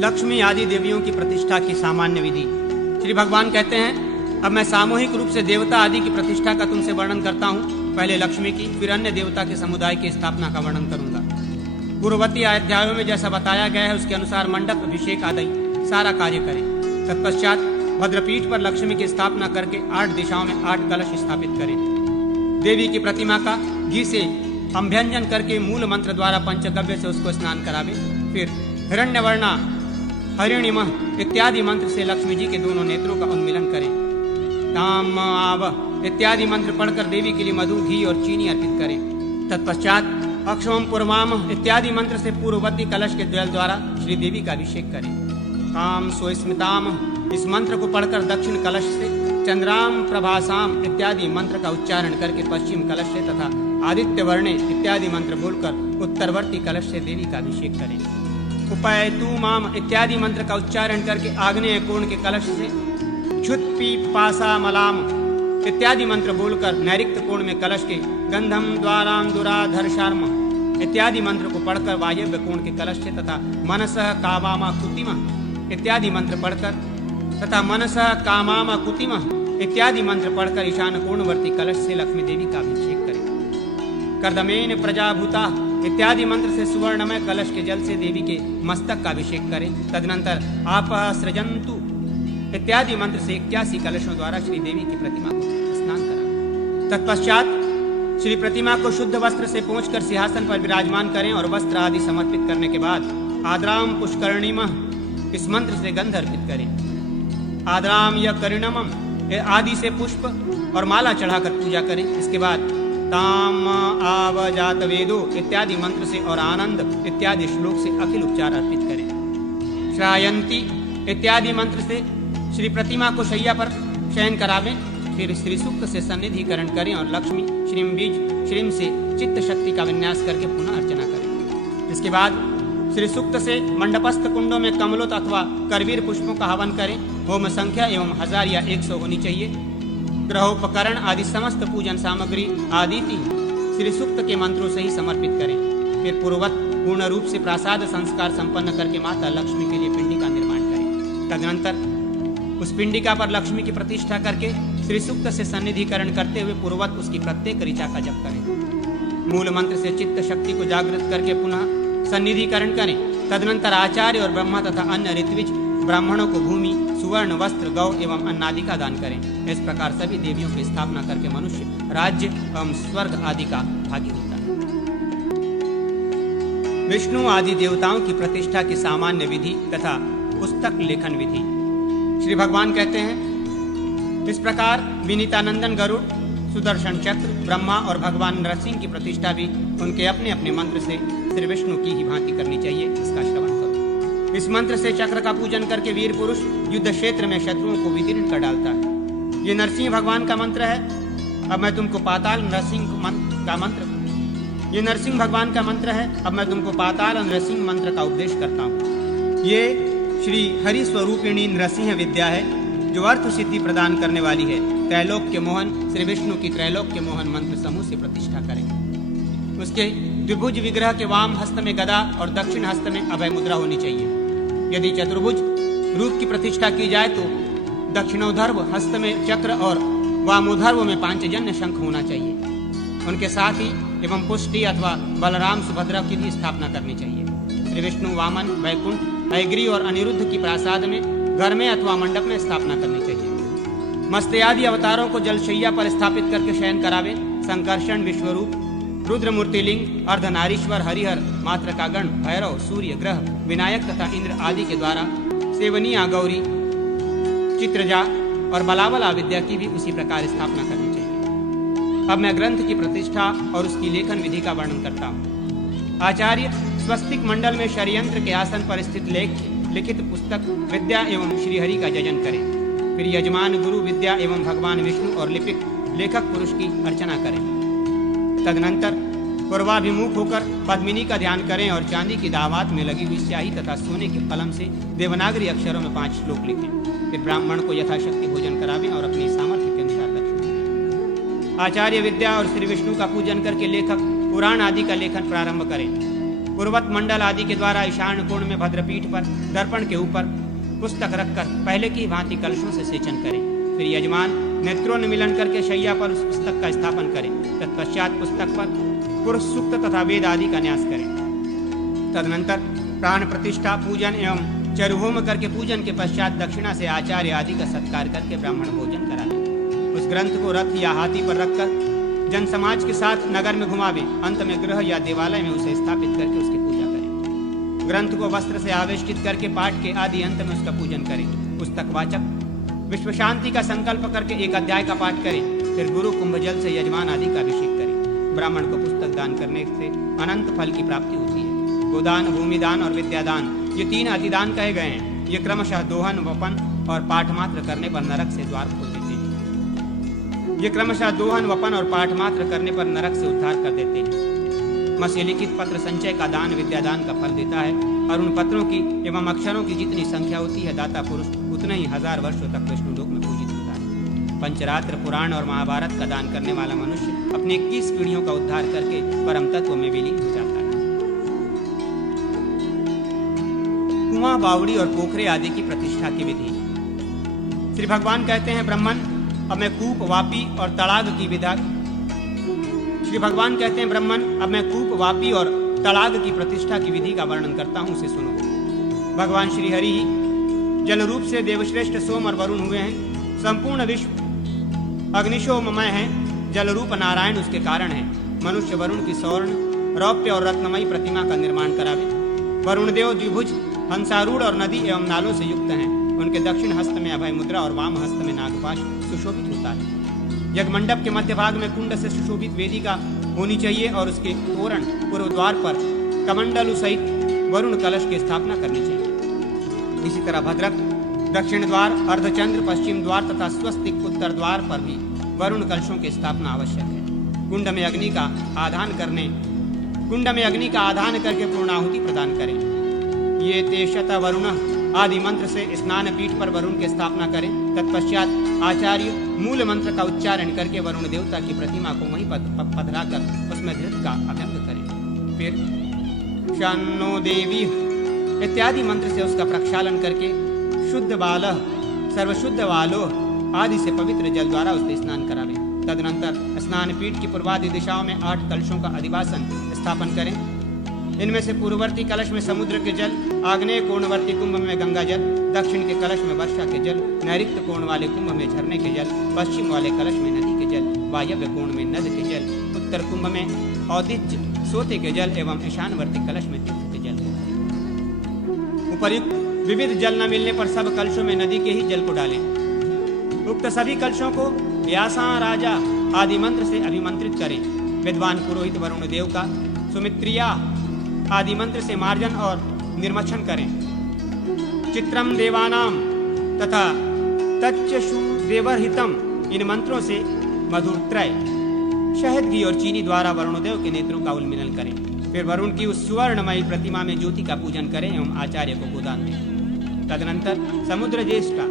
लक्ष्मी आदि देवियों की प्रतिष्ठा की सामान्य विधि। श्री भगवान कहते हैं, अब मैं सामूहिक रूप से देवता आदि की प्रतिष्ठा का तुमसे वर्णन करता हूँ। पहले लक्ष्मी की, फिर अन्य देवता के समुदाय की स्थापना का वर्णन करूंगा। पूर्ववर्ती अध्यायों में जैसा बताया गया है उसके अनुसार मंडप, अभिषेक आदि सारा कार्य करें। तत्पश्चात भद्रपीठ पर लक्ष्मी की स्थापना करके 8 दिशाओं में 8 कलश स्थापित करें। देवी की प्रतिमा का घी से अभ्यंजन करके मूल मंत्र द्वारा पंचगव्य से उसको स्नान करावे। फिर हिरण्यवर्णा, हरिणिमः इत्यादि मंत्र से लक्ष्मी जी के दोनों नेत्रों का उन्मिलन करें। ताम आव इत्यादि मंत्र पढ़कर देवी के लिए मधु, घी और चीनी अर्पित करें। तत्पश्चात अक्षम पूर्वाम इत्यादि मंत्र से पूर्ववर्ती कलश के जल द्वारा श्री देवी का अभिषेक करें। काम स्वस्मिताम इस मंत्र को पढ़कर दक्षिण कलश से चंद्राम प्रभासाम इत्यादि मंत्र का उच्चारण करके पश्चिम कलश से तथा आदित्य वर्णे इत्यादि मंत्र बोलकर उत्तरवर्ती कलश से देवी का अभिषेक करें। उपैतु माम इत्यादि मंत्र का उच्चारण करके आग्नेय कोण के कलश से क्षुत्पी पासा मलाम इत्यादि मंत्र बोलकर नैऋत्य कोण में कलश के गंधम द्वाराम दुराधर शर्म इत्यादि मंत्र को पढ़कर वायव्य कोण के कलश से तथा मनसः कामामा कुतिमा इत्यादि मंत्र पढ़कर तथा मनसः कामामा कुतिमा इत्यादि मंत्र पढ़कर ईशान कोणवर्ती कलश से लक्ष्मी देवी का अभिषेक करें। कर्दमेन प्रजाभूता इत्यादि मंत्र से सुवर्णमय कलश के जल से देवी के मस्तक का अभिषेक करें। तदनंतर आपः सृजन्तु इत्यादि मंत्र से 81 कलशों द्वारा श्री देवी की प्रतिमा को स्नान कराएं। तत्पश्चात श्री प्रतिमा को शुद्ध वस्त्र से पोंछकर सिंहासन पर विराजमान करें और वस्त्र आदि समर्पित करने के बाद आद्राम पुष्करणीमः इस मंत्र से गंध अर्पित करें। आद्राम या करिणमम आदि से पुष्प और माला चढ़ाकर पूजा करें। इसके बाद ताम आव जात वेदो इत्यादि मंत्र से और आनंद इत्यादि श्लोक से अखिल उपचार अर्पित करें। श्रायंती इत्यादि मंत्र से श्री प्रतिमा को शैया पर शयन करावें। फिर श्री सूक्त से सन्निधिकरण करें और लक्ष्मी श्रीम बीज श्रीम से चित्त शक्ति का विन्यास करके पुनः अर्चना करें। इसके बाद श्री सूक्त से मंडपस्थ कुंडों में कमलोत अथवा करवीर पुष्पों का हवन करें। होम संख्या एवं 1000 या 100 होनी चाहिए। ग्रहोपकरण आदि समस्त पूजन सामग्री आदि श्री सूक्त के मंत्रों से ही समर्पित करें। फिर पूर्ववत पूर्ण रूप से प्रासाद संस्कार संपन्न करके माता लक्ष्मी के लिए पिंडी का निर्माण करें। तदनंतर उस पिंडिका पर लक्ष्मी की प्रतिष्ठा करके श्री सूक्त से सन्निधिकरण करते हुए पूर्ववत उसकी प्रत्येक ऋचा का जप करें। मूल मंत्र से चित्त शक्ति को जागृत करके पुनः सन्निधिकरण करें। तदनंतर आचार्य और ब्रह्मा तथा अन्य ऋत्विज ब्राह्मणों को भूमि, सुवर्ण, वस्त्र, गौ एवं अन्नादि का दान करें। इस प्रकार सभी देवियों की स्थापना करके मनुष्य राज्य एवं स्वर्ग आदि का भागी होता है। विष्णु आदि देवताओं की प्रतिष्ठा की सामान्य विधि तथा पुस्तक लेखन विधि। श्री भगवान कहते हैं, इस प्रकार विनीतानंदन गरुड़, सुदर्शन चक्र, ब्रह्मा और भगवान नरसिंह की प्रतिष्ठा भी उनके अपने अपने मंत्र से श्री विष्णु की ही भांति करनी चाहिए। इसका श्रवण करो। इस मंत्र से चक्र का पूजन करके वीर पुरुष युद्ध क्षेत्र में शत्रुओं को विदीर्ण कर डालता है। ये नरसिंह भगवान का मंत्र है। अब मैं तुमको पाताल नरसिंह का मंत्र ये नरसिंह भगवान का मंत्र है। अब मैं तुमको पाताल और नरसिंह मंत्र का उपदेश करता हूँ। ये श्री हरि स्वरूपिणी नरसिंह विद्या है जो अर्थ सिद्धि प्रदान करने वाली है। त्रैलोक्य मोहन श्री विष्णु की त्रैलोक्य मोहन मंत्र समूह से प्रतिष्ठा करें। उसके द्विभुज विग्रह के वाम हस्त में गदा और दक्षिण हस्त में अभय मुद्रा होनी चाहिए। यदि चतुर्भुज रूप की प्रतिष्ठा की जाए तो दक्षिणोधर्व हस्त में चक्र और वामोधर्व में पांचजन्य शंख होना चाहिए। उनके साथ ही एवं पुष्टि अथवा बलराम सुभद्रा की भी स्थापना करनी चाहिए। श्री विष्णु वामन, वैकुंठ, अयग्री और अनिरुद्ध की प्रासाद में, घर में अथवा मंडप में स्थापना करनी चाहिए। मत्स्यादि अवतारों को जलशैया पर स्थापित करके शयन करावे। संकर्षण, विश्वरूप, रुद्रमूर्तिलिंग, अर्धनारीश्वर, हरिहर, मातृकागण, भैरव, सूर्य, ग्रह, विनायक तथा इंद्र आदि के द्वारा सेवनिया, गौरी, चित्रजा और बलावला विद्या की भी उसी प्रकार स्थापना करनी चाहिए। अब मैं ग्रंथ की प्रतिष्ठा और उसकी लेखन विधि का वर्णन करता हूँ। आचार्य स्वस्तिक मंडल में षड्यंत्र के आसन पर स्थित लिखित पुस्तक विद्या एवं श्रीहरि का जजन करें। फिर यजमान गुरु विद्या एवं भगवान विष्णु और लिपिक लेखक पुरुष की अर्चना करें। तदनंतर पूर्वाभिमुख होकर पद्मिनी का ध्यान करें और चांदी की दावात में लगी हुई स्याही तथा सोने के कलम से देवनागरी अक्षरों में 5 श्लोक लिखें। फिर ब्राह्मण को यथाशक्ति भोजन करावें और अपनी सामर्थ्य के अनुसार दक्षिणा दें। आचार्य विद्या और श्री विष्णु का पूजन करके लेखक पुराण आदि का लेखन प्रारंभ करें। पूर्वत मंडल आदि के द्वारा ईशान कोण में भद्रपीठ पर दर्पण के ऊपर पुस्तक रखकर पहले की भांति कलशों से सेचन करें। फिर यजमान नेत्रोन्मिलन करके शैया पर उस पुस्तक का स्थापन करें। तत्पश्चात पुस्तक पर पुरुष सूक्त तथा वेद आदि का न्यास करें। तदनंतर प्राण प्रतिष्ठा पूजन एवं चरुहोम करके पूजन के पश्चात दक्षिणा से आचार्य आदि का सत्कार करके ब्राह्मण भोजन करा लें। उस ग्रंथ को रथ या हाथी पर रखकर जन समाज के साथ नगर में घुमावे। अंत में गृह या देवालय में उसे स्थापित करके उसकी पूजा करें। ग्रंथ को वस्त्र से आवेष्टित करके पाठ के आदि अंत में उसका पूजन करें। पुस्तक वाचक विश्व शांति का संकल्प करके एक अध्याय का पाठ करें। फिर गुरु कुंभ जल से यजमान आदि का अभिषेक करें। ब्राह्मण को पुस्तक दान करने से अनंत फल की प्राप्ति होती है। गोदान, भूमिदान और विद्यादान ये 3 अतिदान कहे गए हैं। ये क्रमशः दोहन, वपन और पाठ मात्र करने पर नरक से द्वार खोल देते हैं। ये क्रमशः दोहन, वपन और पाठ मात्र करने पर नरक से उद्धार कर देते हैं। मसी लिखित पत्र संचय का दान विद्यादान का फल देता है और उन पत्रों की एवं अक्षरों की जितनी संख्या होती है दाता पुरुष उतने ही 1000 वर्षों तक विष्णु लोक में पूजित होता है। पंचरात्र, पुराण और महाभारत का दान करने वाला मनुष्य अपनी 21 पीढ़ियों का उद्धार करके परम तत्व में विलीन हो जाता है। कुआं, बावड़ी और पोखरे आदि की प्रतिष्ठा की विधि। श्री भगवान कहते हैं, ब्राह्मण अब मैं कूप, वापी और तड़ाग की विधा श्री भगवान कहते हैं, ब्राह्मण अब मैं कूप, वापी और तड़ाग की प्रतिष्ठा की विधि का वर्णन करता हूं, उसे सुनो। भगवान श्री हरि जल रूप से देवश्रेष्ठ सोम और वरुण हुए हैं। संपूर्ण विश्व अग्निशोममय है। जल रूप नारायण उसके कारण है। मनुष्य वरुण की स्वर्ण, रौप्य और रत्नमयी प्रतिमा का निर्माण करावे। वरुण देव द्विभुज, हंसारूढ़ और नदी एवं नालों से युक्त हैं। उनके दक्षिण हस्त में अभय मुद्रा और वाम हस्त में नागपाश सुशोभित होता है। यज्ञ मंडप के मध्य भाग में कुंड से सुशोभित वेदिका होनी चाहिए और उसके तोरण पूर्व द्वार पर कमंडलु सहित वरुण कलश की स्थापना करनी चाहिए। इसी तरह भद्रक दक्षिण द्वार, अर्धचंद्र पश्चिम द्वार तथा स्वस्तिक उत्तर द्वार पर भी वरुण कलशों की स्थापना आवश्यक है। कुंड में अग्नि का आधान करके पूर्णाहुति प्रदान करें। ये तेषत वरुण आदि मंत्र से स्नान पीठ पर वरुण की स्थापना करें। तत्पश्चात आचार्य मूल मंत्र का उच्चारण करके वरुण देवता की प्रतिमा को वहीं पधराकर उसमें धृत का अभ्यंग करें। फिर शन्नो देवी इत्यादि मंत्र से उसका प्रक्षालन करके शुद्ध बालः, सर्वशुद्ध वालो आदि से पवित्र जल द्वारा उससे स्नान करावें। तदनंतर स्नान पीठ की पूर्वादि दिशाओं में 8 कलशों का अधिवासन स्थापन करें। इनमें से पूर्ववर्ती कलश में समुद्र के जल, आग्नेय कोणवर्ती कुंभ में गंगा जल, दक्षिण के कलश में वर्षा के जल, नैऋत्य कोण वाले कुंभ में झरने के जल, पश्चिम वाले कलश में नदी के जल, वायव्य कोण में नद के जल, उत्तर कुंभ में औदित्य सोते के जल एवं ईशानवर्ती कलश में तीर्थ के जल। उपर्युक्त विविध जल न मिलने पर सब कलशों में नदी के ही जल को डालें। उक्त सभी कलशों को व्यासा राजा आदि मंत्र से अभिमंत्रित करें। विद्वान पुरोहित वरुण देव का सुमित्रिया आदि मंत्र से मार्जन और निर्मक्षण करें। चित्रम देवानाम तथा तच्चशु देवरहितम इन मंत्रों से मधुत्रय, शहद घी और चीनी द्वारा वरुणदेव के नेत्रों का उन्मिलन करें। फिर वरुण की उस सुवर्णमयी प्रतिमा में ज्योति का पूजन करें एवं आचार्य को गोदान दें। तदनंतर समुद्र ज्येष्ठा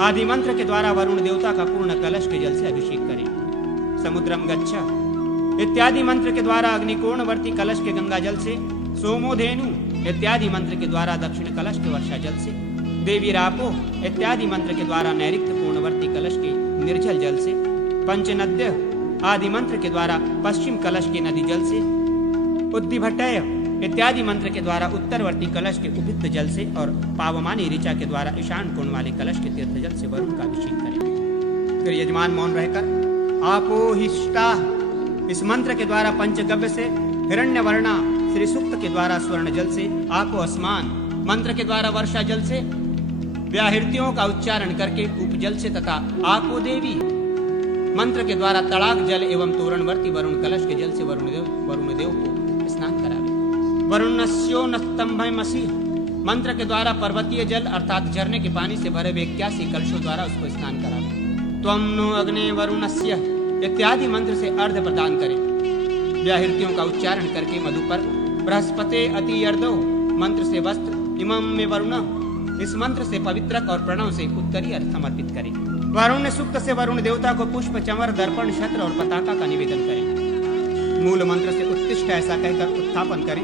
आदि मंत्र के द्वारा वरुण देवता का पूर्ण कलश के जल से अभिषेक करें। समुद्रम गच्छ इत्यादि मंत्र के द्वारा अग्निकोणवर्ती कलश के गंगा जल से, सोमोधेनु इत्यादि मंत्र के द्वारा दक्षिण कलश के वर्षा जल से, देवी रापो इत्यादि मंत्र के द्वारा नैऋत्य पूर्णवर्ती कलश के निर्जल जल से, पंचनद्य आदि मंत्र के द्वारा पश्चिम कलश के नदी जल से, उद्दिभटय इत्यादि मंत्र के द्वारा उत्तरवर्ती कलश के उपित्त जल से और पावमानी ऋचा के द्वारा ईशान कोण वाले कलश के तीर्थ जल से वरुण का अभिषेक करें। फिर यजमान मौन रहकर आपोहिष्टा इस मंत्र के द्वारा पंचगव्य से, हिरण्यवर्णा श्री सूक्त के द्वारा स्वर्ण जल से, आपो अस्मान मंत्र के द्वारा वर्षा जल से, व्याहृतियों का उच्चारण करके कूप जल से तथा आपो देवी मंत्र के द्वारा तड़ाक जल एवं तोरणवर्ती वरुण कलश के जल से वरुण देव को स्नान करावे। वरुणस्यो नस्तंभमसि मंत्र के द्वारा पर्वतीय जल अर्थात झरने के पानी से भरे 81 कलशों द्वारा उसको स्नान करावे। त्वं नो अग्ने वरुणस्य इत्यादि मंत्र से अर्घ्य प्रदान करें। व्याहृतियों का उच्चारण करके मधु पर बृहस्पते अति अर्धो मंत्र से वस्त्र, इमं में वरुण इस मंत्र से पवित्रक और प्रणव से उत्तरी अर्थ समर्पित करें। वरुण सूक्त से वरुण देवता को पुष्प, चंवर, दर्पण, छत्र और पताका का निवेदन करें। मूल मंत्र से उत्तिष्ठ ऐसा कहकर उत्थापन करें।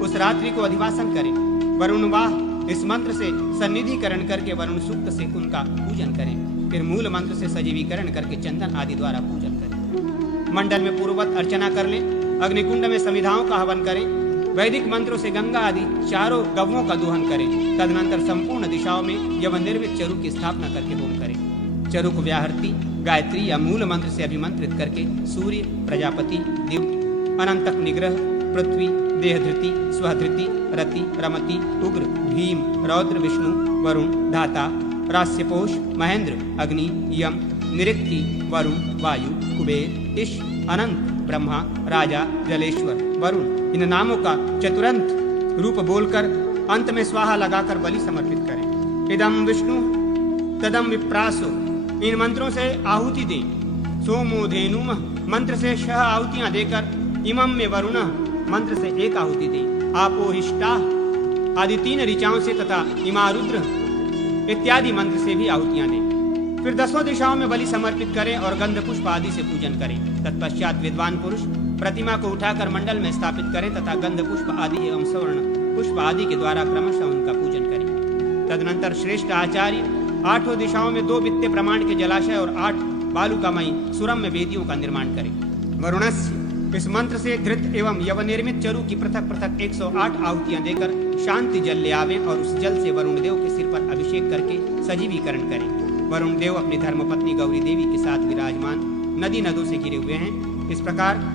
उस रात्रि को अधिवासन करें। वरुण वाह इस मंत्र से सन्निधिकरण करके वरुण सूक्त से उनका पूजन करें। फिर मूल मंत्र से सजीवीकरण करके चंदन आदि द्वारा पूजन करें। मंडल में पूर्ववत अर्चना कर लें। अग्निकुंड में समिधाओं का हवन करें। वैदिक मंत्रों से गंगा आदि चारों गवों का दोहन करें। तदनंतर संपूर्ण दिशाओं में यवनिर्मित चरु की स्थापना करके होम करें। चरु को व्याहृति गायत्री या मूल मंत्र से अभिमंत्रित करके सूर्य, प्रजापति, दिव, अनंतक निग्रह, पृथ्वी, देहधृति, स्वधृति, रति, रमति, उग्र, भीम, रौद्र, विष्णु, वरुण, धाता, रास्यपोष, महेंद्र, अग्नि, यम, निरिक्ति, वरुण, वायु, कुबेर, ईश, अनंत, ब्रह्मा, राजा, जलेश्वर, वरुण इन नामों का चतुरंत रूप बोलकर अंत में स्वाहा लगाकर बलि समर्पित करें। इदम विष्णु तदम विप्रासो इन मंत्रों से आहुति दें। सोमो धेनुम मंत्र से 6 आहुतियां देकर इमम में वरुण मंत्र से 1 आहुति दें। आपोहिष्टा आदि 3 ऋचाओं से तथा इमारुद्र इत्यादि मंत्र से भी आहुतियां दें। फिर 10 दिशाओं में बलि समर्पित करें और गंध पुष्प आदि से पूजन करें। तत्पश्चात विद्वान पुरुष प्रतिमा को उठाकर मंडल में स्थापित करें तथा गंध पुष्प आदि एवं स्वर्ण पुष्प आदि के द्वारा क्रमशः उनका पूजन करें। तदनंतर श्रेष्ठ आचार्य 8 दिशाओं में 2 वित्ते प्रमाण के जलाशय और 8 बालुकामयी सुरम्य वेदियों का निर्माण करें। वरुणस्य इस मंत्र से धृत एवं यवनिर्मित चरु की पृथक पृथक 108 आहुतियां देकर शांति जल ले आवें और उस जल से वरुण देव के सिर पर अभिषेक करके सजीवीकरण करें। वरुण देव अपनी धर्मपत्नी गौरी देवी के साथ विराजमान नदी नदों से घिरे हुए हैं। इस प्रकार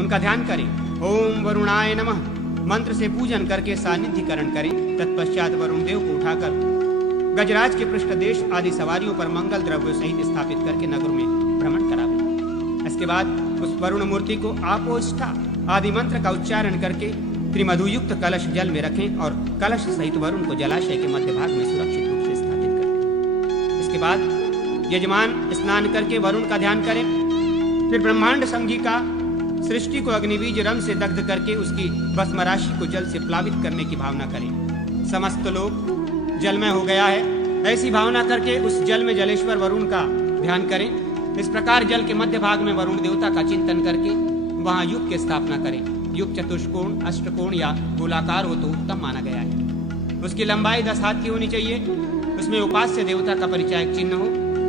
उनका ध्यान करें। ओम वरुणाय नमः मंत्र से पूजन करके सानिध्यकरण करें। तत्पश्चात वरुण देव को उठाकर गजराज के पृष्ठदेश आदि सवारियों पर मंगल द्रव्य सहित स्थापित करके नगर में भ्रमण करावें। इसके बाद उस वरुण मूर्ति को आपोष्टा आदि मंत्र का उच्चारण करके त्रिमधुयुक्त कलश जल में रखें और कलश सहित वरुण को जलाशय के मध्य भाग में सुरक्षित रूप से स्थापित करें। इसके बाद यजमान स्नान करके वरुण का ध्यान करें। फिर ब्रह्मांड संघिका सृष्टि को अग्निबीज रंग से दग्ध करके उसकी भस्म राशि को जल से प्लावित करने की भावना करें। समस्त लोग जलमय हो गया है ऐसी भावना करके उस जल में जलेश्वर वरुण का ध्यान करें। इस प्रकार जल के मध्य भाग में वरुण देवता का चिंतन करके वहां युग की स्थापना करें। युग चतुष्कोण, अष्टकोण या गोलाकार हो तो उत्तम माना गया है। उसकी लंबाई 10 हाथ की होनी चाहिए। उसमें उपास्य देवता का परिचायक चिन्ह हो।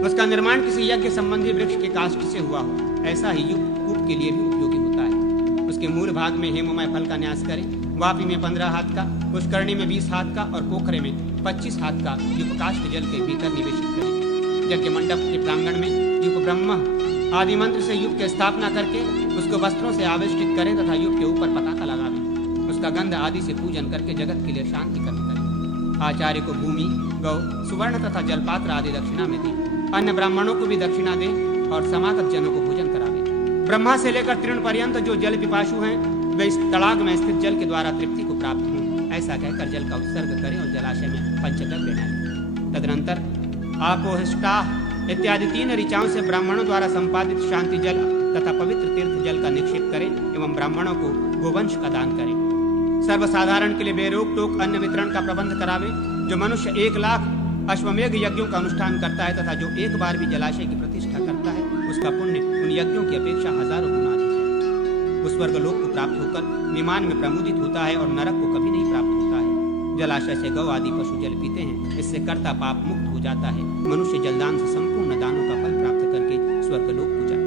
उसका निर्माण किसी यज्ञ संबंधी वृक्ष के काष्ठ से हुआ हो। ऐसा ही युग कूप के लिए भी उपयोगी होता है। उसके मूल भाग में हेममय फल का न्यास करें। वापी में 15 हाथ का, पुष्करणी में 20 हाथ का और पोखरे में 25 हाथ का युपकाष्ठ जल के भीतर निवेशित करें। जल के मंडप के प्रांगण में युप ब्रह्म आदि मंत्र से युग की स्थापना करके उसको वस्त्रों से आविष्टित करें तथा युग के ऊपर पताका लगावें। उसका गंध आदि से पूजन करके जगत के लिए शांति करें। आचार्य को भूमि, गौ, सुवर्ण तथा जलपात्र आदि दक्षिणा में दें। अन्य ब्राह्मणों को भी दक्षिणा दें और समागत जनों को भोजन करावें। ब्रह्मा से लेकर तृण पर्यंत जो जल पिपासु हैं वे इस तड़ाग में स्थित जल के द्वारा तृप्ति को प्राप्त हों, ऐसा कहकर जल का उत्सर्ग करें और जलाशय में पंचगव्य डालें। तदनंतर आपोहिष्टा इत्यादि 3 ऋचाओं से ब्राह्मणों द्वारा संपादित शांति जल तथा पवित्र तीर्थ जल का निक्षेप करें एवं ब्राह्मणों को गोवंश का दान करें। सर्वसाधारण के लिए बेरोक टोक अन्न वितरण का प्रबंध करावे। जो मनुष्य 1 लाख अश्वमेघ यज्ञों का अनुष्ठान करता है तथा जो एक बार भी जलाशय की प्रतिष्ठा करता है उसका पुण्य उन यज्ञों की अपेक्षा हजारों गुना अधिक है। उस स्वर्ग लोक को प्राप्त होकर विमान में प्रमुदित होता है और नरक को कभी नहीं प्राप्त होता है। जलाशय से गौ आदि पशु जल पीते हैं। इससे कर्ता पाप मुक्त हो जाता है। मनुष्य जलदान से संपूर्ण दानों का फल प्राप्त करके स्वर्ग लोक को जाता है।